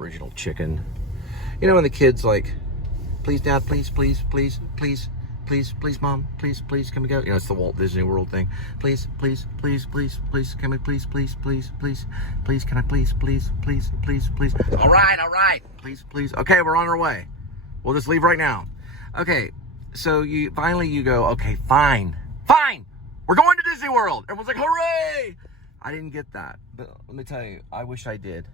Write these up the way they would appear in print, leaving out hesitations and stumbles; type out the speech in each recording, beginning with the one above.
original chicken. You know when the kids like, please dad, please, please, please, please, please, please mom, please, please, can we go? You know, it's the Walt Disney World thing. Please, please, please, please, please, can we please, please, please, please, please, can I please, please, please, please, please. All right, please, please. Okay, we're on our way. We'll just leave right now. Okay, so you finally go, okay, fine, we're going to Disney World. Everyone's like, hooray! I didn't get that, but let me tell you, I wish I did.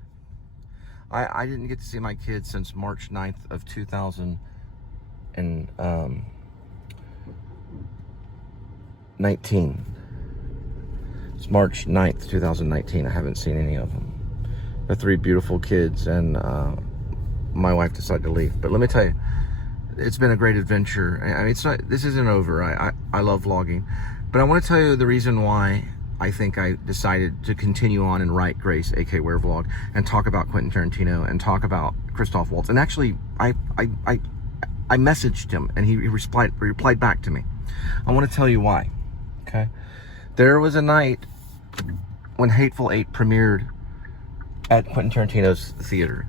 I didn't get to see my kids since March 9th of 2019. It's March 9th, 2019. I haven't seen any of them. They're 3 beautiful kids, and my wife decided to leave. But let me tell you, it's been a great adventure. I mean, it's not. This isn't over. I love vlogging, but I want to tell you the reason why I think I decided to continue on and write Grace, aka Werevlog, and talk about Quentin Tarantino and talk about Christoph Waltz. And actually, I messaged him, and he replied back to me. I want to tell you why. Okay, there was a night when Hateful Eight premiered at Quentin Tarantino's theater.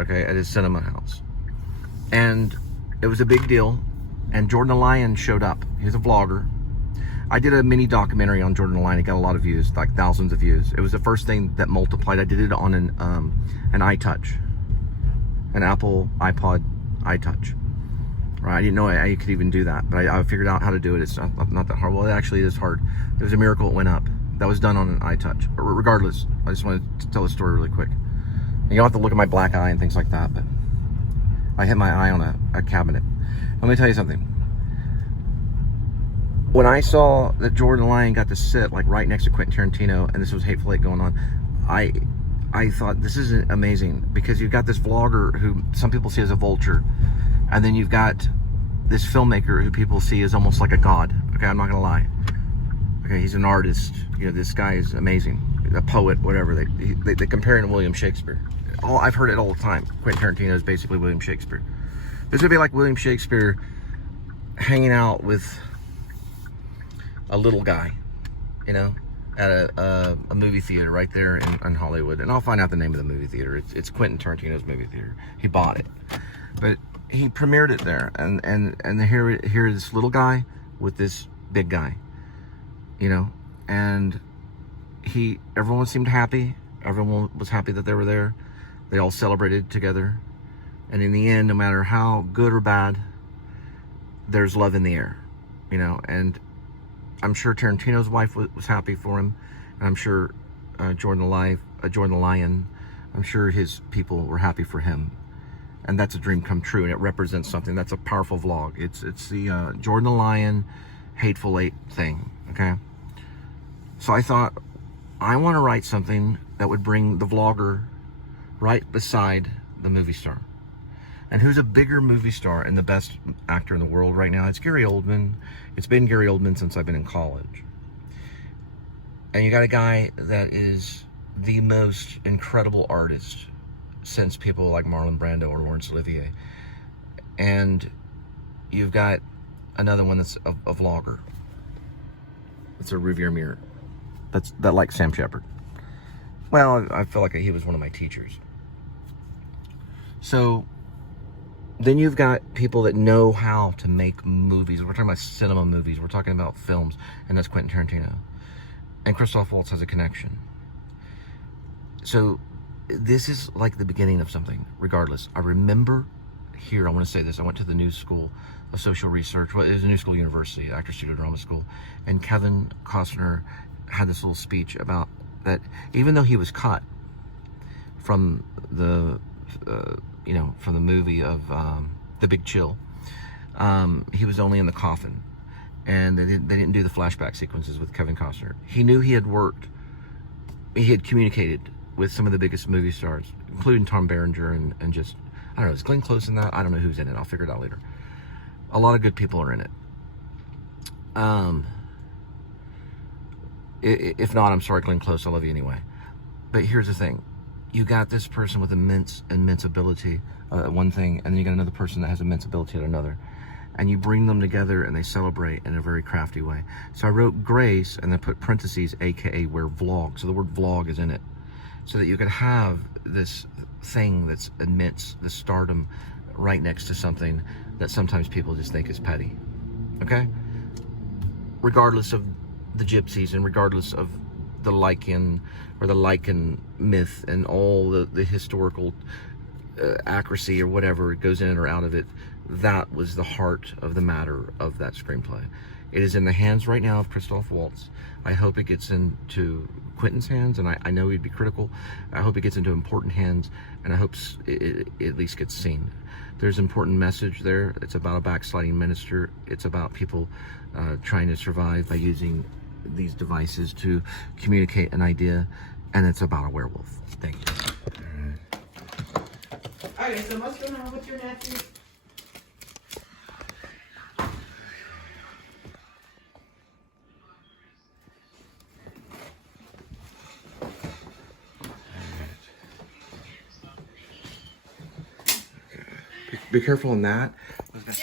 Okay, at his cinema house, and it was a big deal, and Jordan the Lion showed up. He's a vlogger. I did a mini documentary on Jordan the Lion. It got a lot of views, like thousands of views. It was the first thing that multiplied. I did it on an iTouch, an Apple iPod iTouch. Right? I didn't know I could even do that, but I figured out how to do it. It's not that hard. Well, it actually is hard. It was a miracle it went up. That was done on an iTouch. Regardless, I just wanted to tell the story really quick. And you don't have to look at my black eye and things like that, but I hit my eye on a cabinet. Let me tell you something. When I saw that Jordan the Lion got to sit like right next to Quentin Tarantino, and this was Hateful Eight going on, I thought this is amazing, because you've got this vlogger who some people see as a vulture, and then you've got this filmmaker who people see as almost like a god. Okay, I'm not gonna lie. Okay, he's an artist. You know, this guy is amazing. A poet, whatever. They compare him to William Shakespeare. I've heard it all the time. Quentin Tarantino is basically William Shakespeare. This would be like William Shakespeare hanging out with a little guy, you know, at a movie theater right there in Hollywood. And I'll find out the name of the movie theater. It's Quentin Tarantino's movie theater. He bought it, but he premiered it there. And here this little guy with this big guy, you know, and everyone seemed happy. Everyone was happy that they were there. They all celebrated together. And in the end, no matter how good or bad, there's love in the air, you know. And I'm sure Tarantino's wife was happy for him. And I'm sure Jordan the Lion, I'm sure his people were happy for him. And that's a dream come true, and it represents something. That's a powerful vlog. It's the Jordan the Lion, Hateful Eight thing, okay? So I thought, I want to write something that would bring the vlogger right beside the movie star. And who's a bigger movie star and the best actor in the world right now? It's Gary Oldman. It's been Gary Oldman since I've been in college. And you got a guy that is the most incredible artist since people like Marlon Brando or Laurence Olivier. And you've got another one that's a vlogger. It's a rearview mirror. That like Sam Shepard. Well, I feel like he was one of my teachers. So then you've got people that know how to make movies. We're talking about cinema movies. We're talking about films, and that's Quentin Tarantino. And Christoph Waltz has a connection. So this is like the beginning of something, regardless. I remember here, I want to say this, I went to the New School of Social Research. Well, it was a New School University, Actor Studio Drama School. And Kevin Costner had this little speech about that even though he was cut from the from the movie of The Big Chill, he was only in the coffin, and they didn't do the flashback sequences with Kevin Costner. He knew he had communicated with some of the biggest movie stars, including Tom Berenger and just, I don't know, is Glenn Close in that? I don't know who's in it. I'll figure it out later. A lot of good people are in it. If not, I'm sorry, Glenn Close, I love you anyway. But here's the thing. You got this person with immense ability at one thing, and then you got another person that has immense ability at another. And you bring them together and they celebrate in a very crafty way. So I wrote Grace and then put parentheses, aka Werevlog. So the word vlog is in it. So that you could have this thing that's immense, this stardom, right next to something that sometimes people just think is petty. Okay? Regardless of the gypsies and regardless of the Lycan or the Lycan myth and all the historical accuracy or whatever goes in or out of it, that was the heart of the matter of that screenplay. It is in the hands right now of Christoph Waltz. I hope it gets into Quentin's hands, and I know he'd be critical. I hope it gets into important hands, and I hope it at least gets seen. There's an important message there. It's about a backsliding minister. It's about people trying to survive by using these devices to communicate an idea, and it's about a werewolf. Thank you. Okay, so what's going on with your nephew? Be careful on that.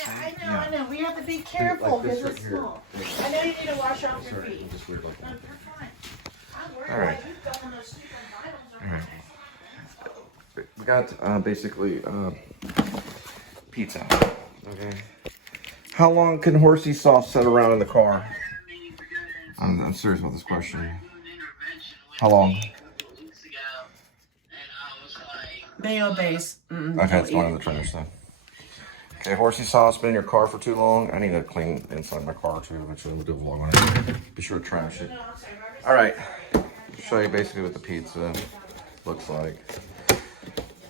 I know. We have to be careful because it's small. I know you need to wash off your feet. Just weird like that. No, you're fine. I'm worried All right. about you throwing those stupid vinyls All around. right. We got basically pizza. Okay. How long can horsey sauce sit around in the car? I'm serious about this question. How long? Mayo base. Okay, it's going in the trash then. Okay, horsey sauce been in your car for too long. I need to clean inside my car too. Eventually we'll do a vlog on it. Be sure to trash it. All right, show you basically what the pizza looks like.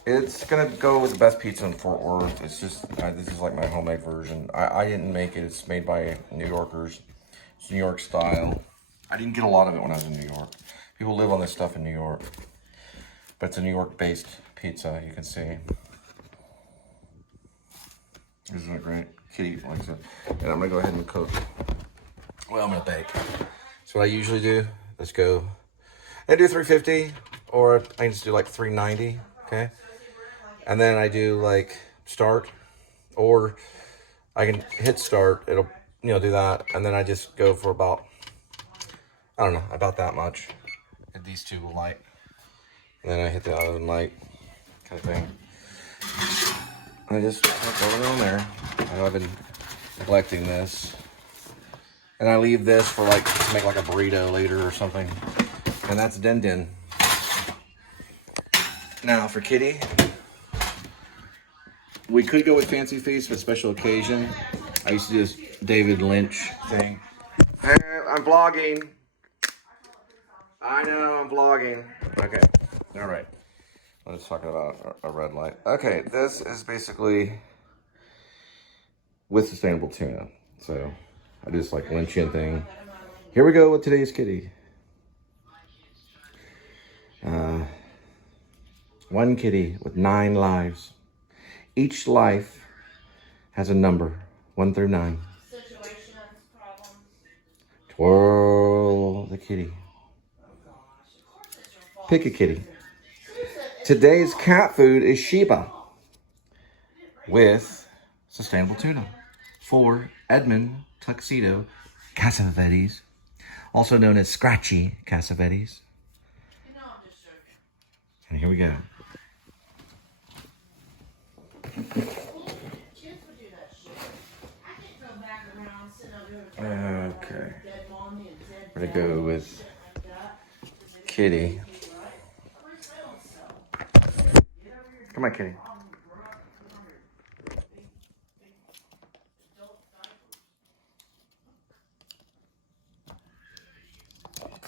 It's gonna go with the best pizza in Fort Worth. It's just, this is like my homemade version. I didn't make it. It's made by New Yorkers. It's New York style. I didn't get a lot of it when I was in New York. People live on this stuff in New York. But it's a New York-based pizza, you can see. Isn't it great? Kitty likes it. And I'm gonna go ahead and cook. Well, I'm gonna bake. So what I usually do, let's go. I do 350, or I can just do like 390, okay? And then I do like start, or I can hit start, it'll, do that. And then I just go for about, I don't know, about that much. And these two will light. And then I hit the oven light, kind of thing. And I just throw it on there. I know I've been neglecting this. And I leave this for like, to make like a burrito later or something. And that's Din Din. Now for Kitty, we could go with Fancy Feast for a special occasion. I used to do this David Lynch thing. Hey, I'm vlogging. I know, I'm vlogging. Okay, all right. Let's talk about a red light. Okay, this is basically with sustainable tuna. So I do this like Lynchian thing. Here we go with today's kitty. One kitty with 9 lives. Each life has a number, 1 through 9. Situations, problems. Twirl the kitty. Pick a kitty. Today's cat food is Sheba with sustainable tuna for Edmund, Tuxedo, Cassavetes, also known as Scratchy Cassavetes. And here we go. Okay. We're gonna go with Kitty. Come on, Kitty.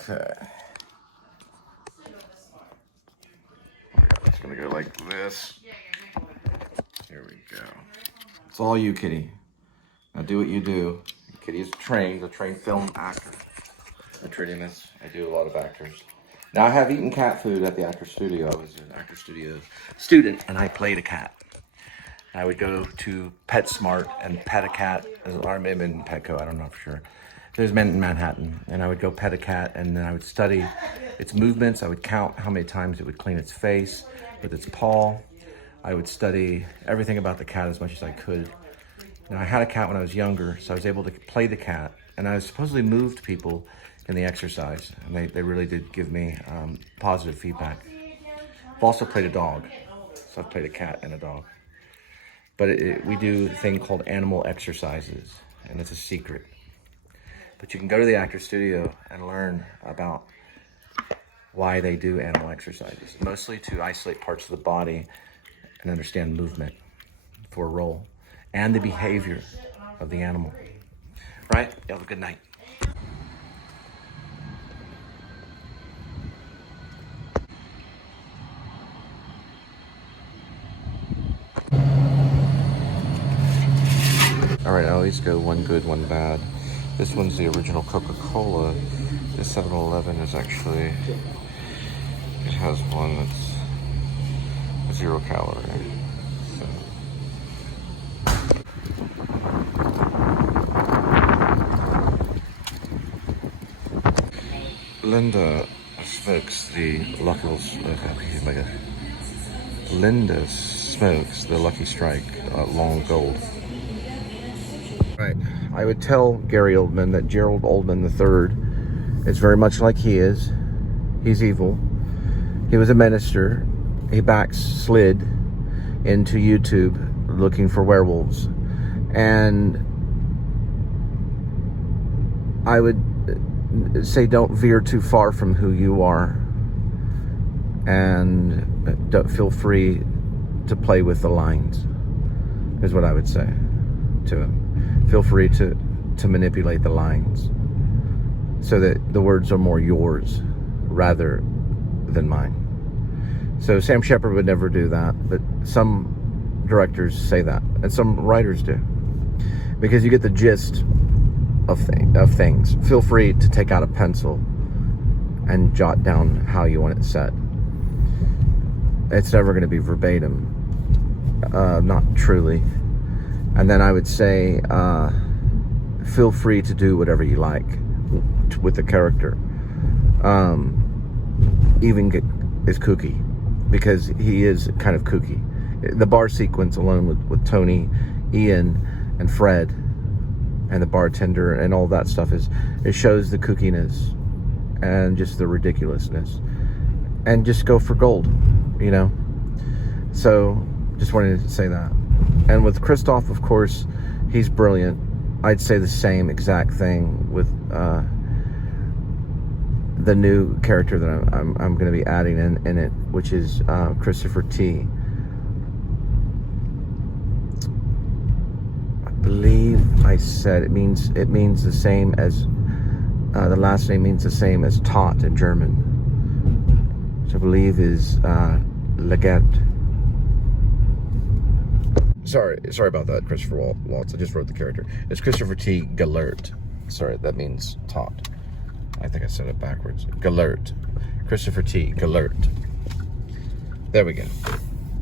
Okay. It's gonna go like this. Here we go. It's all you, Kitty. Now do what you do. Kitty is trained, a trained film actor. I do a lot of actors. Now I have eaten cat food at the actor studio. I was an actor studio student and I played a cat. I would go to PetSmart and pet a cat, or maybe in Petco, I don't know for sure. There's men in Manhattan, and I would go pet a cat, and then I would study its movements. I would count how many times it would clean its face with its paw. I would study everything about the cat as much as I could. Now, I had a cat when I was younger, so I was able to play the cat, and I supposedly moved people in the exercise, and they really did give me positive feedback. I've also played a dog. So I've played a cat and a dog. But we do a thing called animal exercises, and it's a secret. But you can go to the actor studio and learn about why they do animal exercises, mostly to isolate parts of the body and understand movement for a role and the behavior of the animal. Right? You have a good night. All right, I always go one good, one bad. This one's the original Coca-Cola. This 7-Eleven is actually, it has one that's 0 calorie. So. Linda smokes the Linda smokes the Lucky Strike Long Gold. Right, I would tell Gary Oldman that Gerald Oldman III is very much like he is. He's evil. He was a minister. He backslid into YouTube looking for werewolves. And I would say don't veer too far from who you are. And don't feel free to play with the lines, is what I would say to him. Feel free to manipulate the lines so that the words are more yours rather than mine. So Sam Shepard would never do that, but some directors say that, and some writers do, because you get the gist of things. Feel free to take out a pencil and jot down how you want it set. It's never going to be verbatim, not truly. And then I would say, feel free to do whatever you like with the character. Even is kooky, because he is kind of kooky. The bar sequence alone with Tony, Ian, and Fred, and the bartender, and all that stuff it shows the kookiness and just the ridiculousness. And just go for gold, you know? So, just wanted to say that. And with Christoph, of course, he's brilliant. I'd say the same exact thing with the new character that I'm going to be adding in it, which is Christopher T. I believe I said it means the same as the last name means the same as Tot in German, which I believe is Legend. Sorry about that, Christopher Waltz. I just wrote the character. It's Christopher T. Gellert. Sorry, that means Tot. I think I said it backwards. Gellert. Christopher T. Gellert. There we go.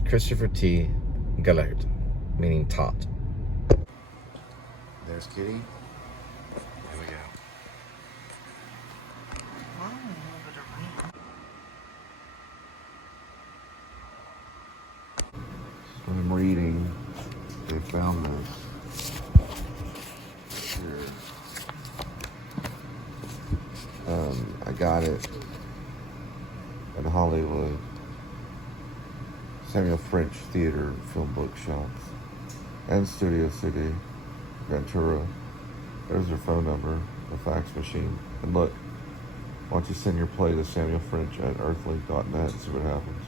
Christopher T. Gellert, meaning Tot. There's Kitty. Here we go. When I'm reading, they found this here. I got it at Hollywood Samuel French Theater Film Bookshelf and Studio City, Ventura. There's their phone number, the fax machine. And look, why don't you send your play to Samuel French at earthlink.net and see what happens.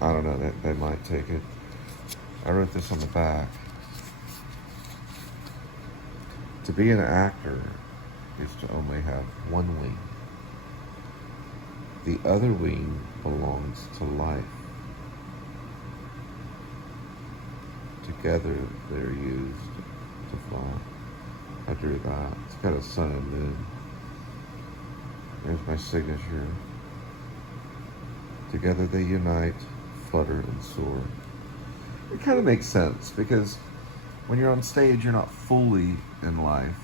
I don't know, they might take it. I wrote this on the back. To be an actor is to only have one wing. The other wing belongs to life. Together they're used to fly. I drew that. It's got a sun and moon. There's my signature. Together they unite, flutter, and soar. It kind of makes sense, because when you're on stage, you're not fully in life.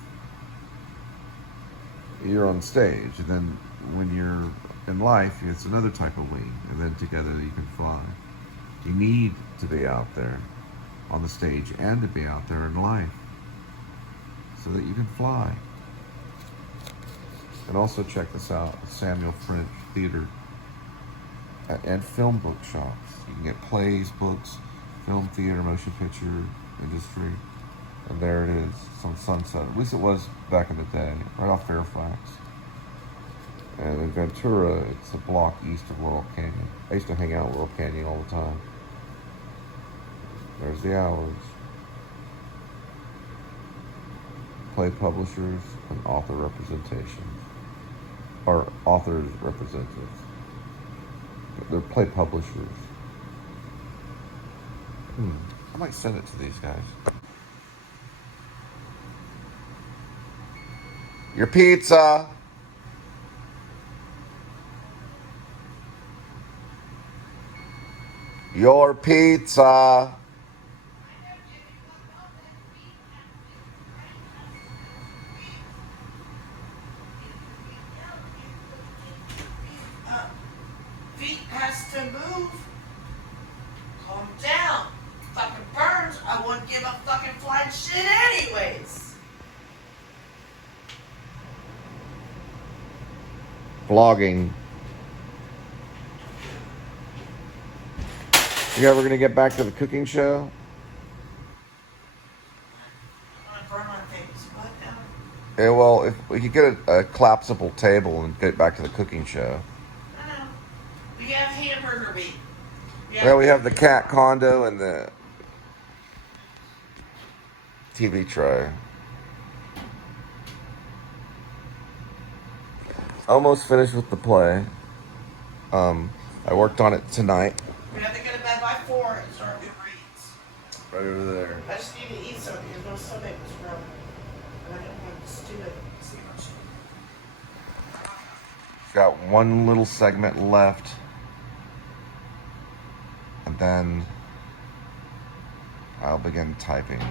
You're on stage, and then when you're in life, it's another type of wing, and then together you can fly. You need to be out there on the stage and to be out there in life so that you can fly. And also check this out, Samuel French Theater and film bookshops. You can get plays, books, film, theater, motion picture industry. And there it is. It's on Sunset. At least it was back in the day, right off Fairfax. And in Ventura, it's a block east of Laurel Canyon. I used to hang out at Laurel Canyon all the time. There's the hours. Play publishers and author representations. Or authors representatives. They're play publishers. I might send it to these guys. Your pizza. Your pizza. Feet has to move. Calm down. Fucking burns. I wouldn't give a fucking flying shit anyways. Vlogging. You ever gonna get back to the cooking show? I'm gonna burn on things. What now? Yeah, well, if we could get a collapsible table and get back to the cooking show. I know. We have hamburger meat. Well, we have the cat condo and the TV tray. Almost finished with the play. I worked on it tonight. We have to get to bed by 4 and start Uber Eats. Right over there. I just need to eat something because my stomach was growing. And I don't have to stupid sandwich. Got one little segment left. And then I'll begin typing.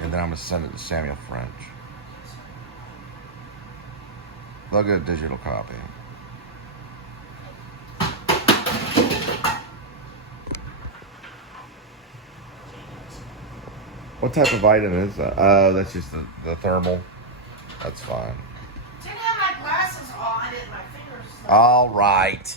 And then I'm going to send it to Samuel French. They'll get a digital copy. What type of item is that? Oh, that's just the thermal. That's fine. Didn't have my glasses on. I did my fingers. All right.